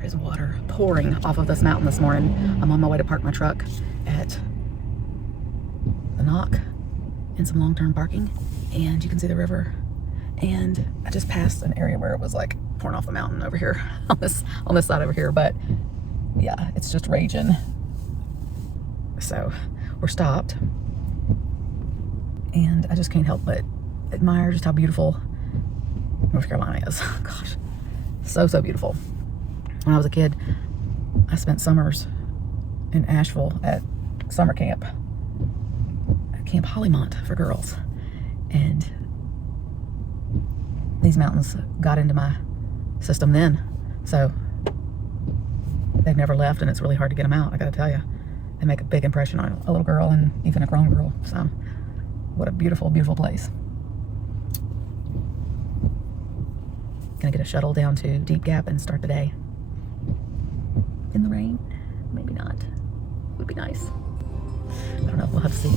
There is water pouring off of this mountain this morning. I'm on my way to park my truck at the Knock in some long-term parking, and you can see the river. And I just passed an area where it was like pouring off the mountain over here on this side over here, but yeah, it's just raging. So we're stopped, and I just can't help but admire just how beautiful North Carolina is. Gosh, so beautiful. When I was a kid, I spent summers in Asheville at summer camp, at Camp Hollymont for girls, and these mountains got into my system then, so they've never left, and it's really hard to get them out. I gotta tell you, they make a big impression on a little girl and even a grown girl. So what a beautiful place. Gonna get a shuttle down to Deep Gap and start the day in the rain. Maybe not. Would be nice. I don't know, we'll have to see.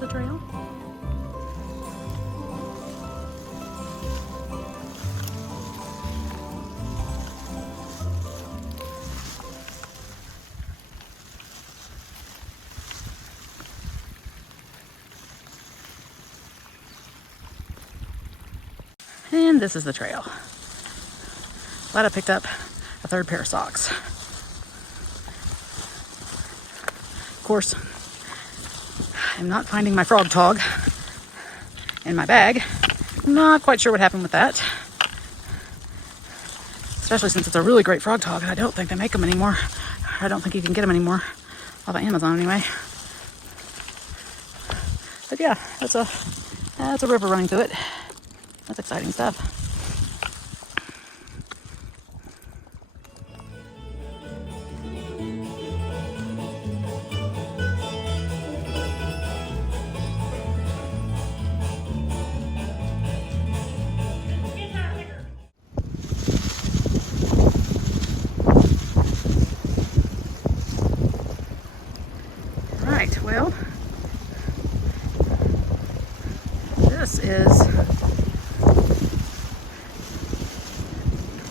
The trail. And this is the trail. Glad I picked up a third pair of socks. Of course, I'm not finding my frog tog in my bag. I'm not quite sure what happened with that. Especially since it's a really great frog tog, and I don't think they make them anymore. I don't think you can get them anymore off of Amazon anyway. But yeah, that's a river running through it. That's exciting stuff. Well, this is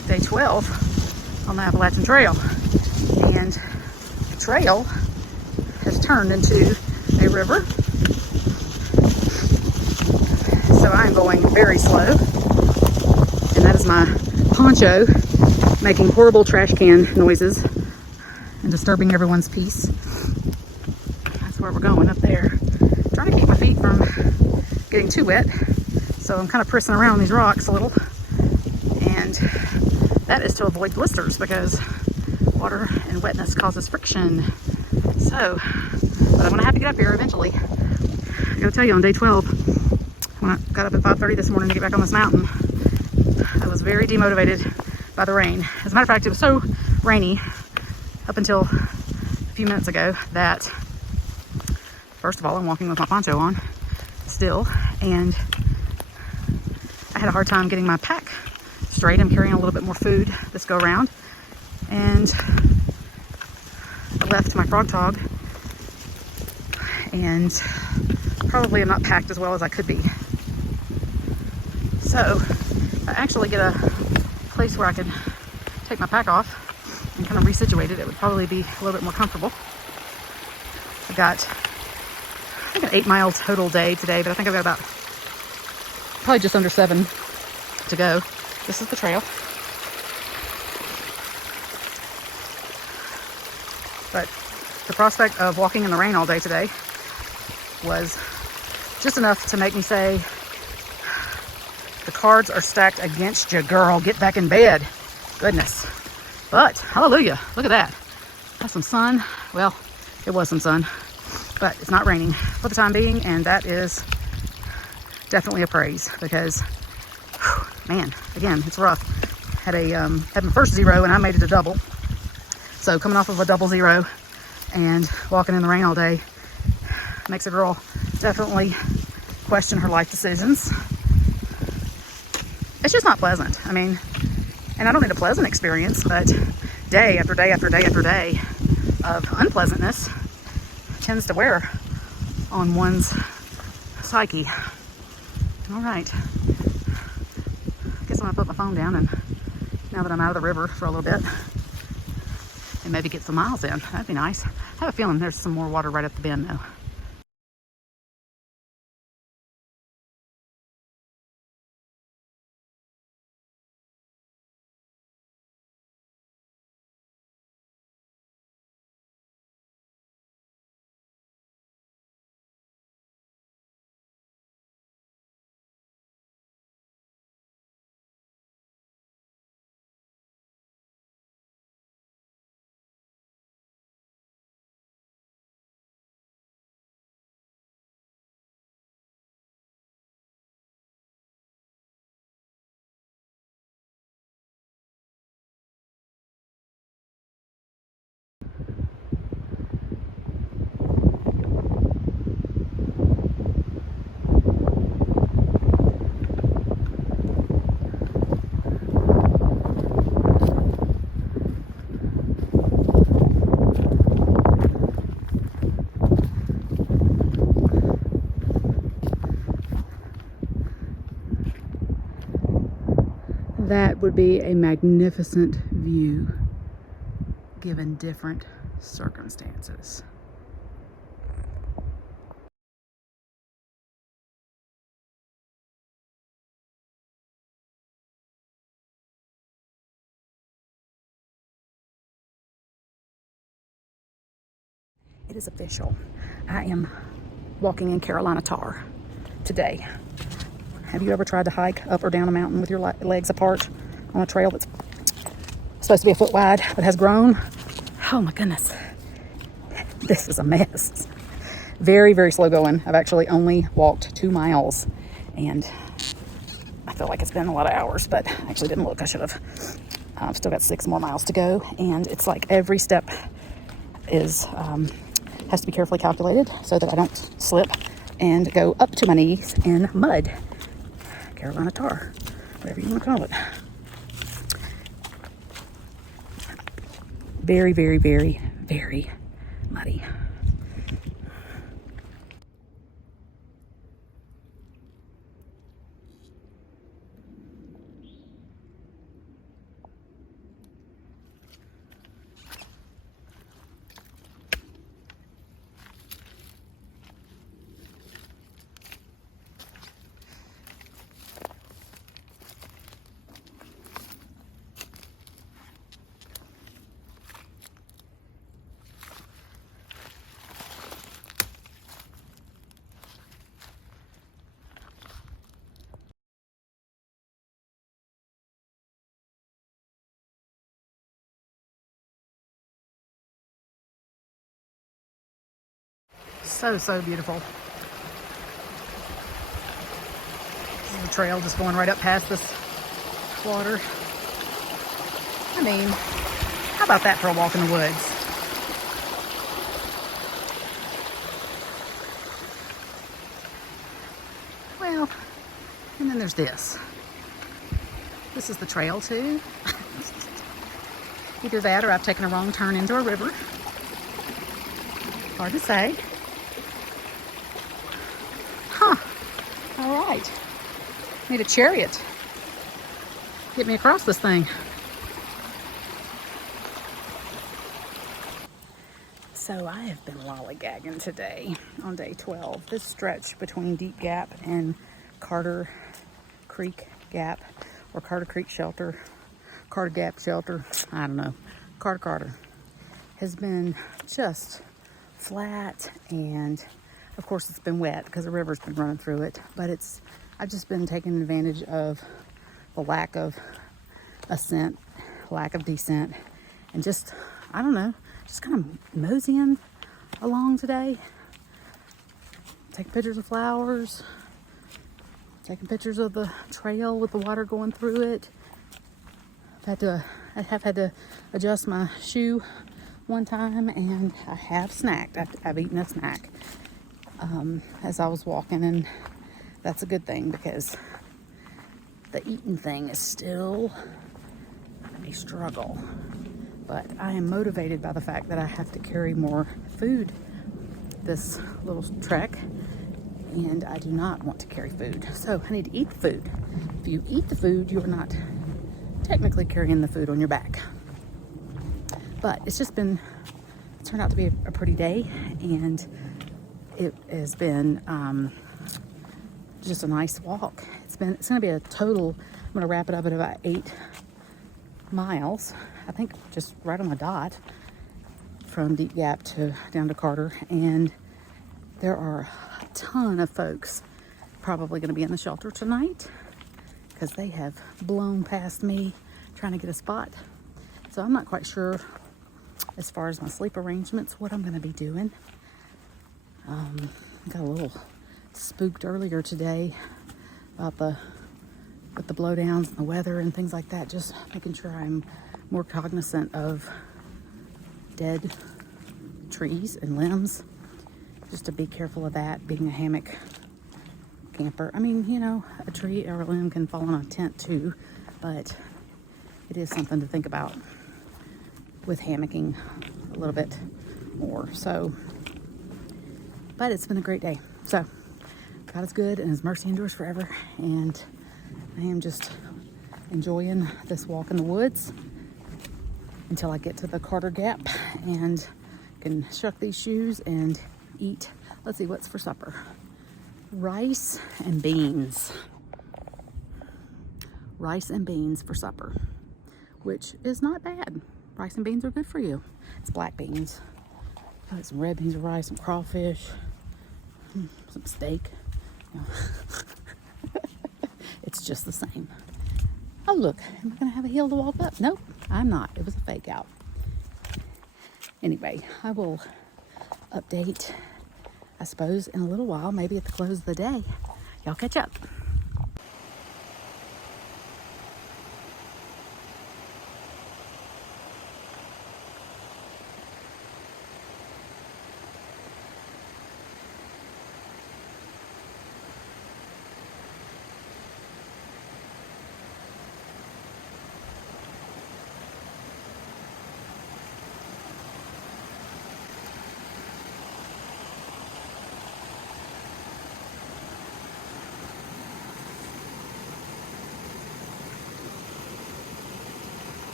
day 12 on the Appalachian Trail, and the trail has turned into a river, so I'm going very slow, and that is my poncho making horrible trash can noises and disturbing everyone's peace. Where we're going up there. Trying to keep my feet from getting too wet, so I'm kind of pressing around these rocks a little, and that is to avoid blisters because water and wetness causes friction. So, but I'm gonna have to get up here eventually. I gotta tell you, on day 12, when I got up at 5:30 this morning to get back on this mountain, I was very demotivated by the rain. As a matter of fact, it was so rainy up until a few minutes ago that first of all, I'm walking with my poncho on still, and I had a hard time getting my pack straight. I'm carrying a little bit more food this go around, and I left my frog tog, and probably am not packed as well as I could be. So I actually get a place where I could take my pack off and kind of resituate it, it would probably be a little bit more comfortable. I've got, I think, an 8-mile total day today, but I think I've got about probably just under 7 to go. This is the trail. But the prospect of walking in the rain all day today was just enough to make me say, the cards are stacked against you, girl. Get back in bed. Goodness. But, hallelujah. Look at that. Got some sun. Well, it was some sun. But it's not raining for the time being, and that is definitely a praise because, whew, man, again, it's rough. Had my first 0 and I made it a double. So coming off of a double 0 and walking in the rain all day makes a girl definitely question her life decisions. It's just not pleasant. I mean, and I don't need a pleasant experience, but day after day after day after day of unpleasantness tends to wear on one's psyche. All right. I guess I'm gonna put my phone down, and now that I'm out of the river for a little bit, and maybe get some miles in. That'd be nice. I have a feeling there's some more water right at the bend though. That would be a magnificent view given different circumstances. It is official. I am walking in Carolina tar today. Have you ever tried to hike up or down a mountain with your legs apart on a trail that's supposed to be a foot wide but has grown? Oh my goodness. This is a mess. Very, very slow going. I've actually only walked 2 miles and I feel like it's been a lot of hours, but I actually didn't look. I should have. I've still got 6 more miles to go, and it's like every step is has to be carefully calculated so that I don't slip and go up to my knees in mud. Carolina tar, whatever you want to call it. Very, very, very, very muddy. So, so beautiful. This is a trail just going right up past this water. I mean, how about that for a walk in the woods? Well, and then there's this. This is the trail too. Either that or I've taken a wrong turn into a river. Hard to say. Huh. All right. Need a chariot. get me across this thing. So I have been lollygagging today on day 12. This stretch between Deep Gap and Carter Creek Gap, or Carter Creek Shelter, Carter Gap Shelter, I don't know, Carter, has been just flat, and of course it's been wet because the river's been running through it, but I've just been taking advantage of the lack of ascent, lack of descent, and just, I don't know, just kind of moseying along today. Taking pictures of flowers, taking pictures of the trail with the water going through it. I have had to adjust my shoe one time, and I have snacked. I've eaten a snack as I was walking, and that's a good thing because the eating thing is still a struggle. But I am motivated by the fact that I have to carry more food this little trek, and I do not want to carry food. So I need to eat the food. If you eat the food, you are not technically carrying the food on your back. But it's turned out to be a pretty day, and it has been just a nice walk. It's going to be a total, I'm going to wrap it up at about 8 miles. I think just right on the dot from Deep Gap down to Carter, and there are a ton of folks probably going to be in the shelter tonight because they have blown past me trying to get a spot. So I'm not quite sure as far as my sleep arrangements what I'm going to be doing. I got a little spooked earlier today about with the blowdowns and the weather and things like that, just making sure I'm more cognizant of dead trees and limbs, just to be careful of that, being a hammock camper. I mean, you know, a tree or a limb can fall on a tent too, but it is something to think about with hammocking a little bit more. So, but it's been a great day. So God is good and his mercy endures forever, and I am just enjoying this walk in the woods until I get to the Carter Gap and can shuck these shoes and eat. Let's see, what's for supper? Rice and beans. Rice and beans for supper, which is not bad. Rice and beans are good for you. It's black beans. Got some red beans, rice, some crawfish, some steak. You know. It's just the same. Oh, look, am I going to have a hill to walk up? Nope, I'm not. It was a fake out. Anyway, I will update, I suppose, in a little while, maybe at the close of the day. Y'all catch up.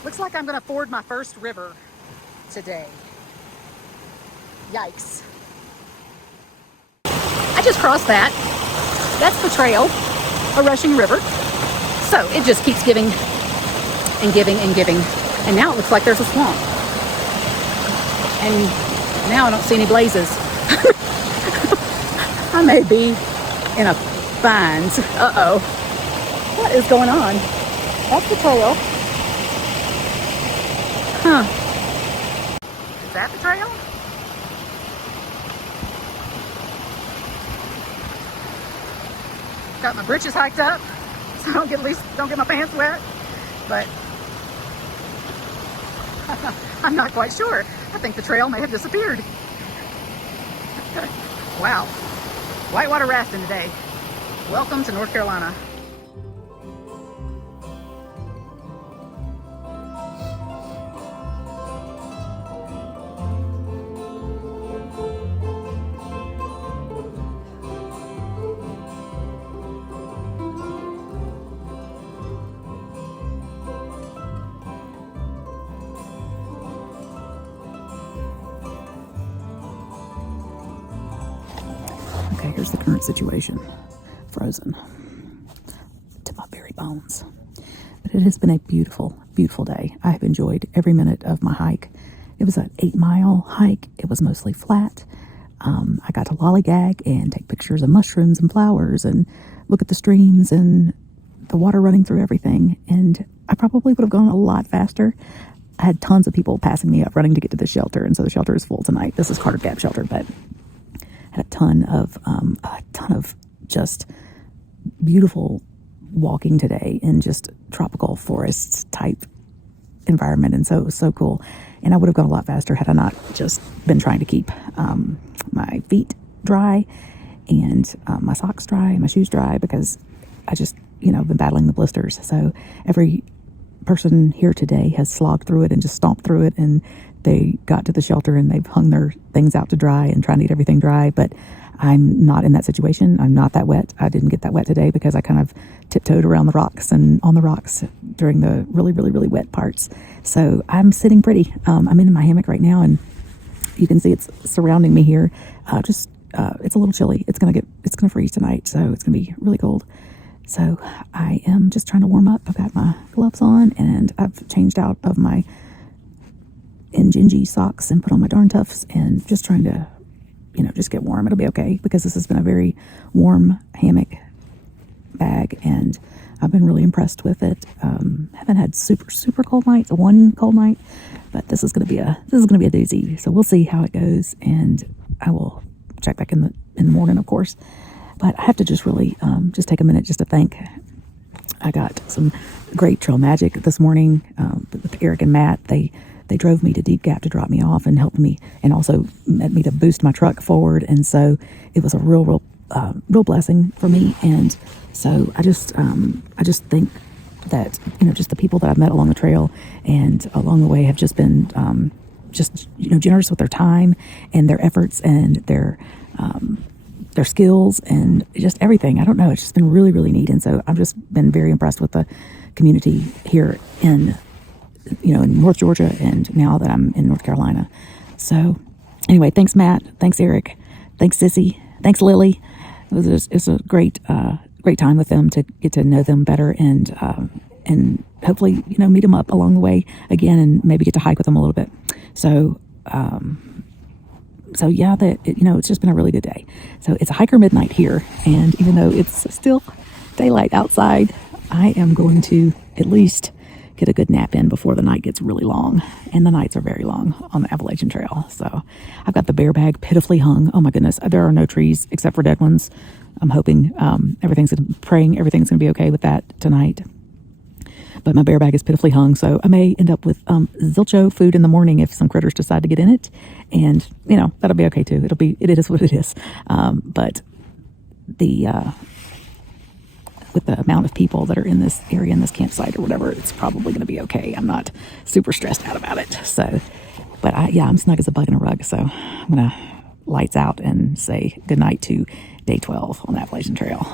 Looks like I'm gonna ford my first river today. Yikes. I just crossed that. That's the trail, a rushing river. So it just keeps giving and giving and giving. And now it looks like there's a swamp. And now I don't see any blazes. I may be in a bind. Uh-oh. What is going on? That's the trail. Huh. Is that the trail? Got my britches hiked up so I don't get my pants wet. But I'm not quite sure. I think the trail may have disappeared. Wow. Whitewater rafting today. Welcome to North Carolina. Okay, here's the current situation. Frozen to my very bones. But it has been a beautiful, beautiful day. I have enjoyed every minute of my hike. It was an 8-mile hike. It was mostly flat. I got to lollygag and take pictures of mushrooms and flowers and look at the streams and the water running through everything. And I probably would have gone a lot faster. I had tons of people passing me up running to get to the shelter, and so the shelter is full tonight. This is Carter Gap Shelter, but I had a ton of just beautiful walking today in just tropical forests type environment, and so it was so cool. And I would have gone a lot faster had I not just been trying to keep my feet dry and my socks dry and my shoes dry, because I just been battling the blisters. So every person here today has slogged through it and just stomped through it, and they got to the shelter and they've hung their things out to dry and trying to get everything dry. But I'm not in that situation. I'm not that wet. I didn't get that wet today because I kind of tiptoed around the rocks and on the rocks during the really, really, really wet parts. So I'm sitting pretty. I'm in my hammock right now, and you can see it's surrounding me here. It's a little chilly. It's gonna freeze tonight, so it's gonna be really cold. So I am just trying to warm up. I've got my gloves on, and I've changed out of my Injinji socks and put on my Darn Toughs, and just trying to just get warm. It'll be okay, because this has been a very warm hammock bag, and I've been really impressed with it. Haven't had super cold nights, one cold night, but this is gonna be a doozy. So we'll see how it goes, and I will check back in the morning, of course. But I have to just really just take a minute just to thank. I got some great trail magic this morning with Eric and Matt. They drove me to Deep Gap to drop me off and helped me, and also met me to boost my truck forward. And so it was a real blessing for me. And so I just think that just the people that I've met along the trail and along the way have just been generous with their time and their efforts and their skills and just everything. I don't know. It's just been really, really neat. And so I've just been very impressed with the community here in North Georgia, and now that I'm in North Carolina. So anyway, thanks Matt, thanks Eric, thanks Sissy, thanks Lily. It was a great time with them to get to know them better, and hopefully meet them up along the way again, and maybe get to hike with them a little bit. So yeah, it's just been a really good day. So it's a hiker midnight here, and even though it's still daylight outside, I am going to at least get a good nap in before the night gets really long, and the nights are very long on the Appalachian Trail. So I've got the bear bag pitifully hung. Oh my goodness, there are no trees except for dead ones. I'm hoping praying everything's gonna be okay with that tonight. But my bear bag is pitifully hung, so I may end up with Zilcho food in the morning if some critters decide to get in it, and that'll be okay too. It is what it is. But with the amount of people that are in this area, in this campsite or whatever, it's probably going to be okay. I'm not super stressed out about it. So, but I'm snug as a bug in a rug. So I'm going to lights out and say goodnight to day 12 on the Appalachian Trail.